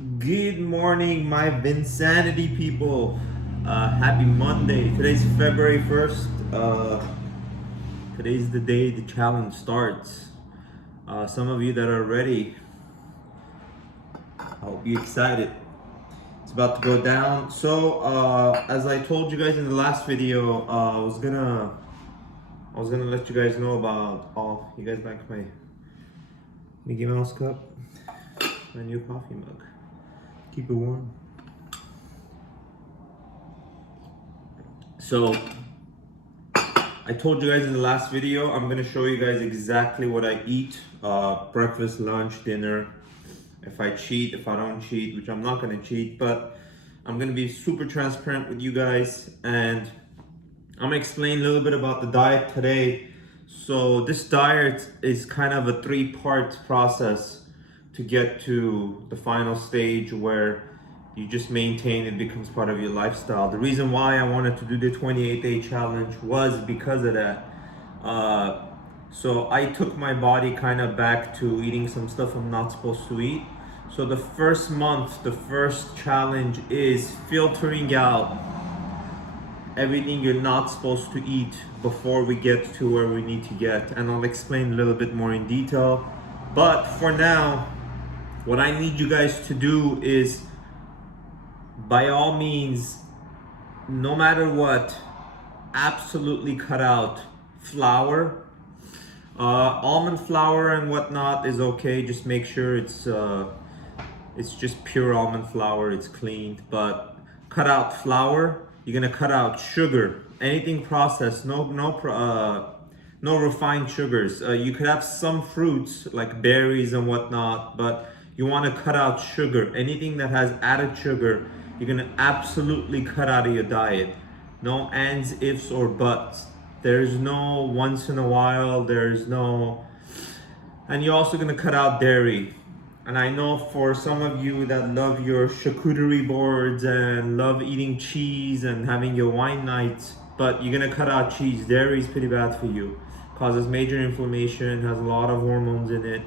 Good morning, my Vinsanity people. Happy Monday. Today's February 1st. Today's the day the challenge starts. Some of you that are ready, I'll be excited. It's about to go down. So, as I told you guys in the last video, I was gonna let you guys know about. Oh, you guys like my Mickey Mouse cup? My new coffee mug. Keep it warm. So, I told you guys in the last video, I'm gonna show you guys exactly what I eat, breakfast, lunch, dinner, if I cheat, if I don't cheat, which I'm not gonna cheat, but I'm gonna be super transparent with you guys, and I'm gonna explain a little bit about the diet today. So this diet is kind of a three-part process to get to the final stage where you just maintain it becomes part of your lifestyle. The reason why I wanted to do the 28-day challenge was because of that. So I took my body kind of back to eating some stuff I'm not supposed to eat. So the first month, the first challenge is filtering out everything you're not supposed to eat before we get to where we need to get. And I'll explain a little bit more in detail. But for now, what I need you guys to do is, by all means, no matter what, absolutely cut out flour. Almond flour and whatnot is okay. Just make sure it's just pure almond flour. It's cleaned. But cut out flour. You're gonna cut out sugar. Anything processed. No refined sugars. You could have some fruits like berries and whatnot, but you want to cut out sugar. Anything that has added sugar, you're gonna absolutely cut out of your diet. No ands, ifs, or buts. There's no once in a while. There's no, and you're also gonna cut out dairy. And I know for some of you that love your charcuterie boards and love eating cheese and having your wine nights, but you're gonna cut out cheese. Dairy is pretty bad for you. Causes major inflammation, has a lot of hormones in it.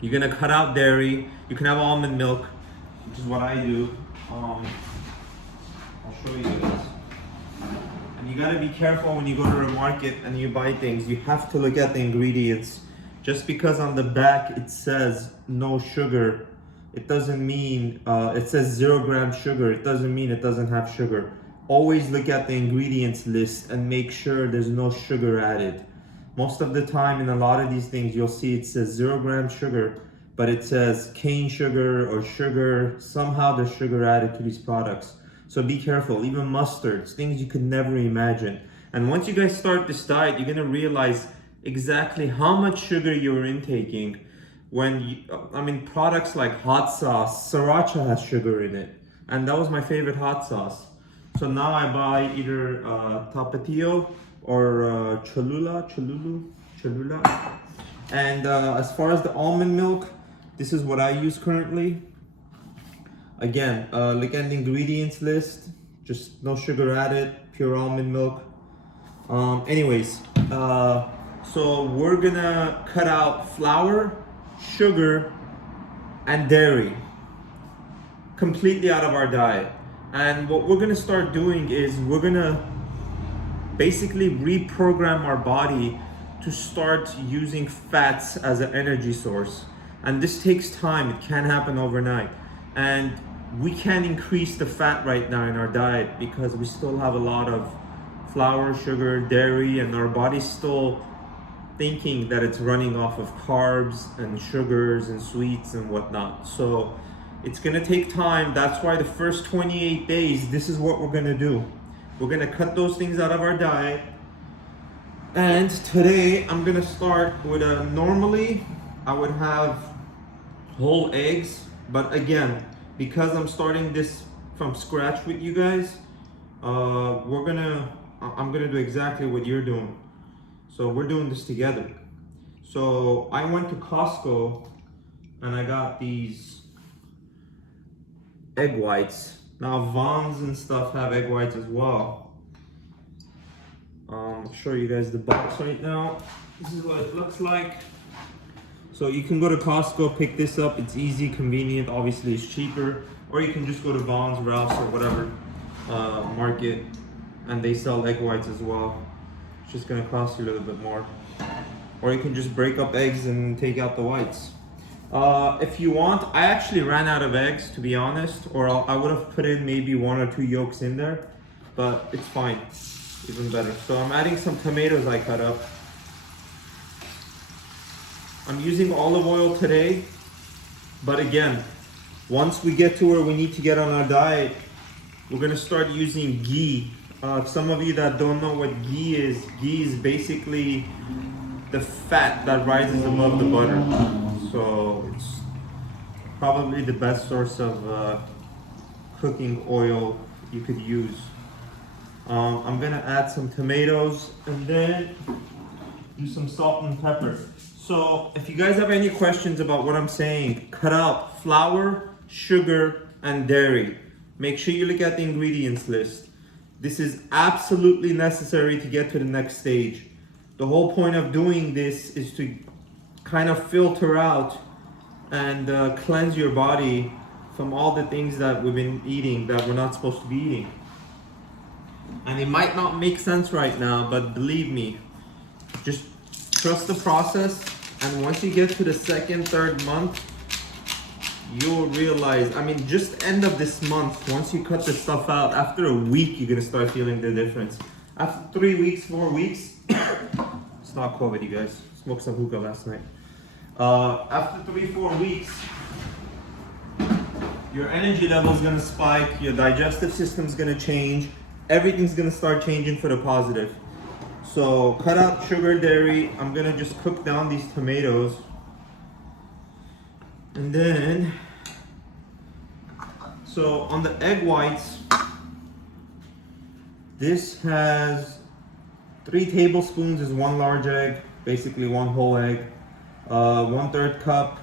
You're gonna cut out dairy. You can have almond milk, which is what I do. I'll show you guys. And you gotta be careful when you go to the market and you buy things. You have to look at the ingredients. Just because on the back it says no sugar, it doesn't mean, it says 0 gram sugar, it doesn't mean it doesn't have sugar. Always look at the ingredients list and make sure there's no sugar added. Most of the time in a lot of these things you'll see it says 0 gram sugar, but it says cane sugar or sugar. Somehow there's sugar added to these products. So be careful. Even mustards, things you could never imagine. And once you guys start this diet, you're gonna realize exactly how much sugar you're intaking. Products like hot sauce, sriracha has sugar in it, and that was my favorite hot sauce. So now I buy either Tapatio or Cholula. And as far as the almond milk, this is what I use currently. Again, look at the ingredients list. Just no sugar added, pure almond milk. So we're gonna cut out flour, sugar, and dairy completely out of our diet. And what we're gonna start doing is we're gonna basically reprogram our body to start using fats as an energy source. And this takes time, it can't happen overnight. And we can't increase the fat right now in our diet because we still have a lot of flour, sugar, dairy, and our body's still thinking that it's running off of carbs and sugars and sweets and whatnot. So it's gonna take time. That's why the first 28 days, this is what we're gonna do. We're gonna cut those things out of our diet. And today I'm gonna start with normally I would have whole eggs, but again, because I'm starting this from scratch with you guys, I'm gonna do exactly what you're doing. So we're doing this together. So I went to Costco and I got these egg whites. Now Vons and stuff have egg whites as well. I'll show you guys the box right now. This is what it looks like. So you can go to Costco, pick this up. It's easy, convenient. Obviously, it's cheaper. Or you can just go to Vaughn's, Ralph's, or whatever market, and they sell egg whites as well. It's just gonna cost you a little bit more. Or you can just break up eggs and take out the whites. If you want, I actually ran out of eggs, to be honest, or I would have put in maybe 1 or 2 yolks in there, but it's fine, even better. So I'm adding some tomatoes I cut up. I'm using olive oil today, but again, once we get to where we need to get on our diet, we're gonna start using ghee. Some of you that don't know what ghee is basically the fat that rises above the butter. So it's probably the best source of cooking oil you could use. I'm gonna add some tomatoes and then do some salt and pepper. So if you guys have any questions about what I'm saying, cut out flour, sugar, and dairy. Make sure you look at the ingredients list. This is absolutely necessary to get to the next stage. The whole point of doing this is to kind of filter out and cleanse your body from all the things that we've been eating that we're not supposed to be eating. And it might not make sense right now, but believe me, just trust the process. And once you get to the 2nd, 3rd month, you'll realize, I mean, just end of this month, once you cut the stuff out, after a week, you're gonna start feeling the difference. After 3 weeks, 4 weeks, it's not COVID, you guys. Smoked some hookah last night. After 3-4 weeks, your energy level is gonna spike, your digestive system's gonna change, everything's gonna start changing for the positive. So cut out sugar, dairy. I'm gonna just cook down these tomatoes. And then, so on the egg whites, this has 3 tablespoons is 1 large egg, basically 1 whole egg. 1/3 cup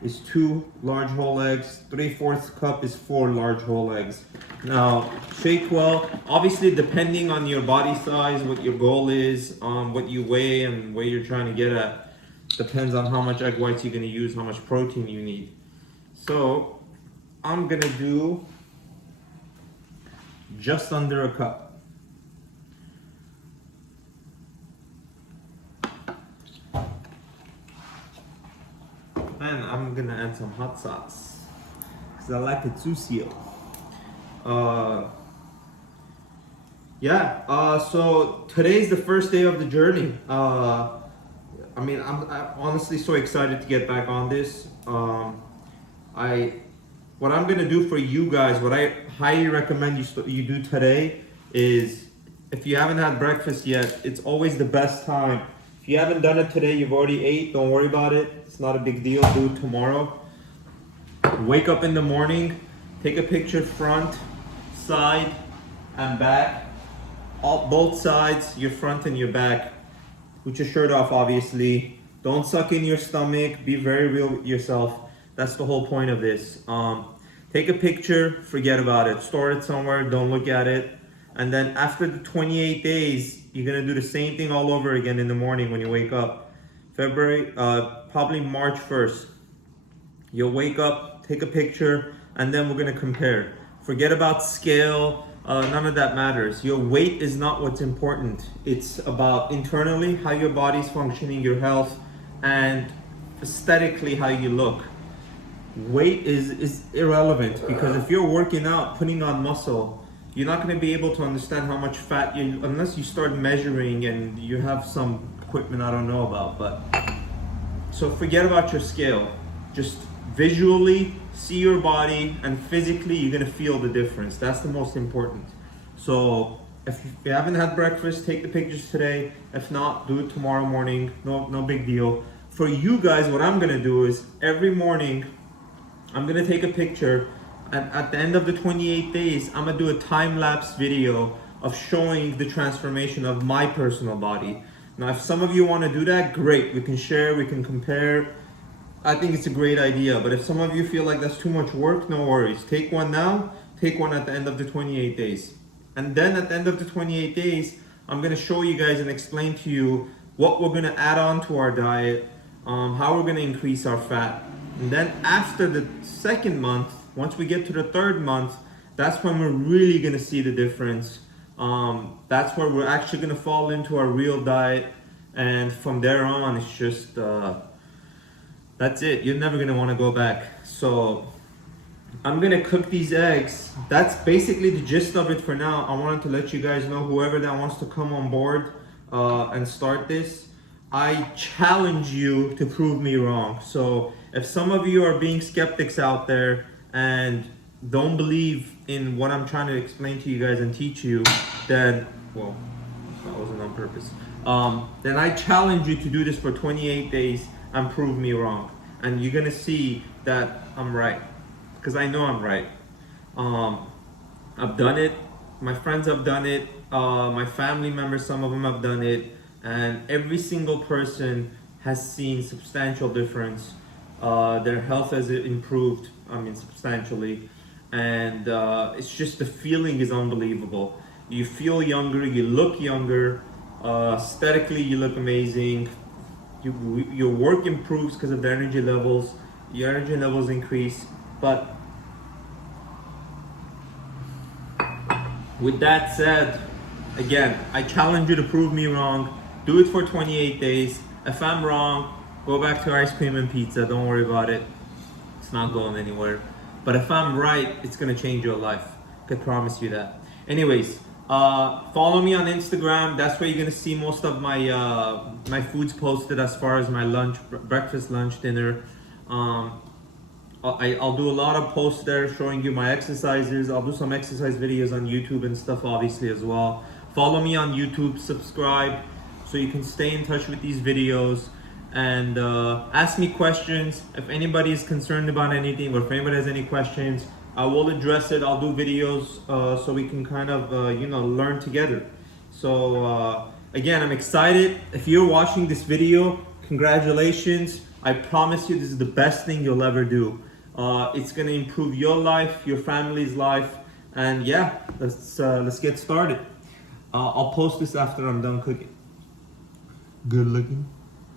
is 2 large whole eggs. 3/4 cup is 4 large whole eggs. Now, shake well. Obviously, depending on your body size, what your goal is, what you weigh and where you're trying to get at, depends on how much egg whites you're gonna use, how much protein you need. So, I'm gonna do just under a cup. And I'm gonna add some hot sauce because I like it sucio. So today's the first day of the journey. I'm honestly so excited to get back on this. What I'm gonna do for you guys, what I highly recommend you do today is, if you haven't had breakfast yet, it's always the best time. If you haven't done it today, you've already ate, don't worry about it. It's not a big deal, do it tomorrow. Wake up in the morning, take a picture front, side, and back. Both sides, your front and your back. Put your shirt off, obviously. Don't suck in your stomach, be very real with yourself. That's the whole point of this. Take a picture, forget about it. Store it somewhere, don't look at it. And then after the 28 days, you're gonna do the same thing all over again in the morning when you wake up. Probably March 1st. You'll wake up, take a picture, and then we're gonna compare. Forget about scale, none of that matters. Your weight is not what's important. It's about internally, how your body's functioning, your health, and aesthetically how you look. Weight is irrelevant, because if you're working out, putting on muscle, you're not going to be able to understand how much fat unless you start measuring and you have some equipment I don't know about. But so forget about your scale. Just visually see your body, and physically you're going to feel the difference. That's the most important. So if you haven't had breakfast, take the pictures today. If not, do it tomorrow morning. No big deal. For you guys, what I'm going to do is every morning I'm going to take a picture. And at the end of the 28 days, I'm gonna do a time-lapse video of showing the transformation of my personal body. Now, if some of you wanna do that, great. We can share, we can compare. I think it's a great idea. But if some of you feel like that's too much work, no worries. Take one now, take one at the end of the 28 days. And then at the end of the 28 days, I'm gonna show you guys and explain to you what we're gonna add on to our diet, how we're gonna increase our fat. And then after the second month, once we get to the third month, that's when we're really gonna see the difference. That's where we're actually gonna fall into our real diet, and from there on, it's just that's it. You're never gonna want to go back. So I'm gonna cook these eggs. That's basically the gist of it for now. I wanted to let you guys know, whoever that wants to come on board and start this, I challenge you to prove me wrong. So if some of you are being skeptics out there and don't believe in what I'm trying to explain to you guys and teach you, then, well, that wasn't on purpose. Then I challenge you to do this for 28 days and prove me wrong. And you're gonna see that I'm right, because I know I'm right. I've done it. My friends have done it. My family members, some of them have done it. And every single person has seen substantial difference. Their health has improved, substantially. And it's just, the feeling is unbelievable. You feel younger, you look younger, aesthetically you look amazing. Your work improves because of the energy levels. Your energy levels increase. But with that said, again, I challenge you to prove me wrong. Do it for 28 days. If I'm wrong, go back to ice cream and pizza. Don't worry about it. It's not going anywhere. But if I'm right, it's gonna change your life. I can promise you that. Anyways, follow me on Instagram. That's where you're gonna see most of my my foods posted, as far as my lunch, breakfast, lunch, dinner. I'll do a lot of posts there showing you my exercises. I'll do some exercise videos on YouTube and stuff, obviously, as well. Follow me on YouTube, subscribe, so you can stay in touch with these videos. And ask me questions. If anybody is concerned about anything, or if anybody has any questions, I will address it. I'll do videos so we can kind of learn together. So again, I'm excited. If you're watching this video, congratulations. I promise you, this is the best thing you'll ever do. It's gonna improve your life, your family's life, and yeah, let's get started. I'll post this after I'm done cooking. Good looking.